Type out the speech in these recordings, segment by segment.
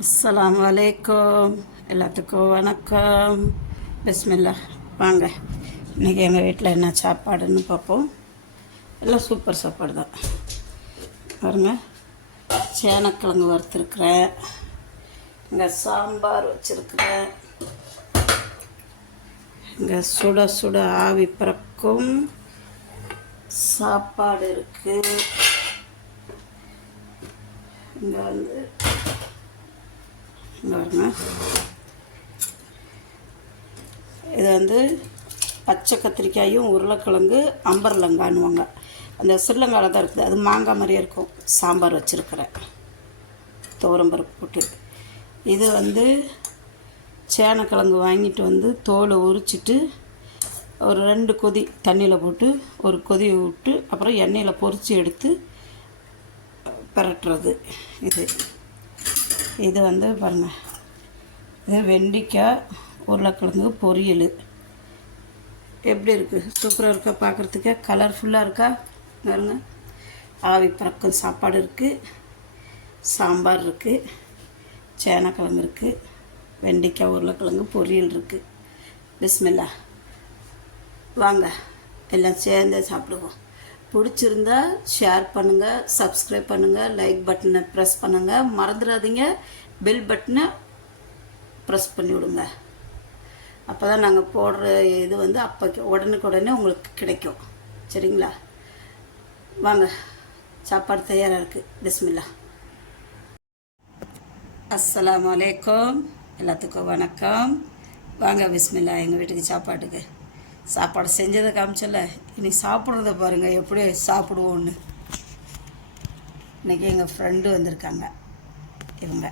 அஸ்ஸலாமு அலைக்கும். எல்லாத்துக்கும் வணக்கம். பிஸ்மில்லா. வாங்க, இன்றைக்கி எங்கள் வீட்டில் என்ன சாப்பாடுன்னு பார்ப்போம். எல்லாம் சூப்பர் சாப்பாடு தான். பாருங்க, சேனக்கிழங்கு வறுத்துருக்குறேன், இங்கே சாம்பார் வச்சுருக்குறேன், இங்கே சுட சுட ஆவி பறக்கும் சாப்பாடு இருக்குது. இங்கே வந்து பாருங்க, இது வந்து பச்சை கத்திரிக்காயும் உருளைக்கிழங்கு அம்பர்லங்கான்னுவாங்க. அந்த ஸ்ரீலங்காவில் தான் இருக்குது. அது மாங்காய் மாதிரியே இருக்கும். சாம்பார் வச்சுருக்கிறேன், துவரம்பருப்பு போட்டு. இது வந்து சேனக்கிழங்கு வாங்கிட்டு வந்து தோலை உரிச்சிட்டு ஒரு 2 கொதி தண்ணியில் போட்டு ஒரு கொதி விட்டு அப்புறம் எண்ணெயில் பொரித்து எடுத்து பரட்டுறது. இது வந்து பாருங்கள், இது வெண்டைக்காய் உருளைக்கிழங்கு பொரியல். எப்படி இருக்குது? சூப்பராக இருக்கா? பார்க்குறதுக்கே கலர்ஃபுல்லாக இருக்கா? பாருங்க, ஆவி பறக்கும் சாப்பாடு இருக்குது, சாம்பார் இருக்குது, சேனக்கிழங்கு இருக்குது, வெண்டைக்காய் உருளைக்கிழங்கு பொரியல் இருக்குது. பிஸ்மில்லா. வாங்க, எல்லாம் சேர்ந்தே சாப்பிடுவோம். பிடிச்சிருந்தா ஷேர் பண்ணுங்கள், சப்ஸ்கிரைப் பண்ணுங்கள், லைக் பட்டனை ப்ரெஸ் பண்ணுங்கள், மறந்துடாதீங்க பெல் பட்டனை ப்ரெஸ் பண்ணி விடுங்க. அப்போ தான் நாங்கள் போடுற இது வந்து அப்போக்கு உடனுக்குடனே உங்களுக்கு கிடைக்கும். சரிங்களா? வாங்க, சாப்பாடு தயாராக இருக்குது. பிஸ்மில்லா. அஸ்ஸலாமு அலைக்கும். எல்லாத்துக்கும் வணக்கம். வாங்க, பிஸ்மில்லா. எங்கள் வீட்டுக்கு சாப்பாட்டுக்கு சாப்பாடு செஞ்சதை காமிச்சல, இனி சாப்பிட்றத பாருங்கள் எப்படி சாப்பிடுவோன்னு. இன்றைக்கி எங்கள் ஃப்ரெண்டு வந்திருக்காங்க இவங்க,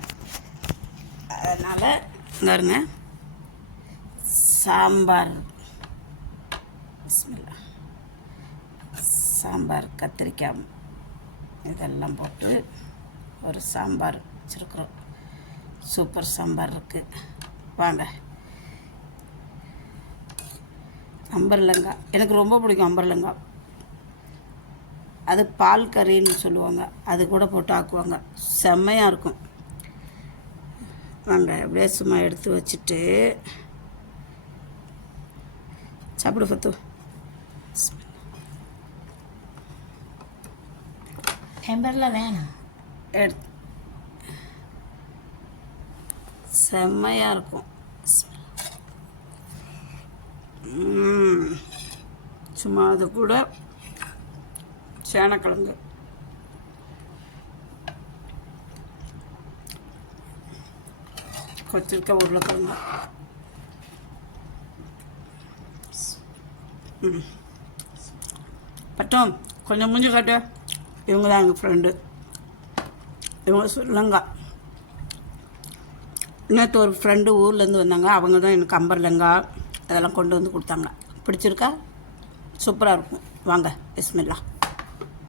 அதனால் பாருங்க, சாம்பார். பிஸ்மில்லா. சாம்பார் கத்திரிக்காய் இதெல்லாம் போட்டு ஒரு சாம்பார் வச்சுருக்குறோம். சூப்பர் சாம்பார் இருக்குது. வாங்க. அம்பர்லங்காய் எனக்கு ரொம்ப பிடிக்கும். அம்பர்லங்காய் அது பால் கறின்னு சொல்லுவாங்க, அது கூட போட்டு ஆக்குவாங்க, செம்மையாக இருக்கும். வாங்க, அப்படியே சும்மா எடுத்து வச்சுட்டு சாப்பிடு பத்து. டெம்பரில் வேணும். எடுத்து செம்மையாக இருக்கும். சும்மா அது கூட சேனக்கிழங்கு கொச்சிருக்க உருளைக்கிழங்கு. பட்டம் கொஞ்சம் மூஞ்சி காட்டு. இவங்க தான் எங்கள் ஃப்ரெண்டு. இவங்க ஸ்ரீலங்கா. நேற்று ஒரு ஃப்ரெண்டு ஊர்லேருந்து வந்தாங்க. அவங்க தான் எனக்கு அம்பர்லங்காய் அதெல்லாம் கொண்டு வந்து கொடுத்தாங்க. பிடிச்சிருக்கா? சூப்பராக இருக்கும். வாங்க, பிஸ்மில்லா.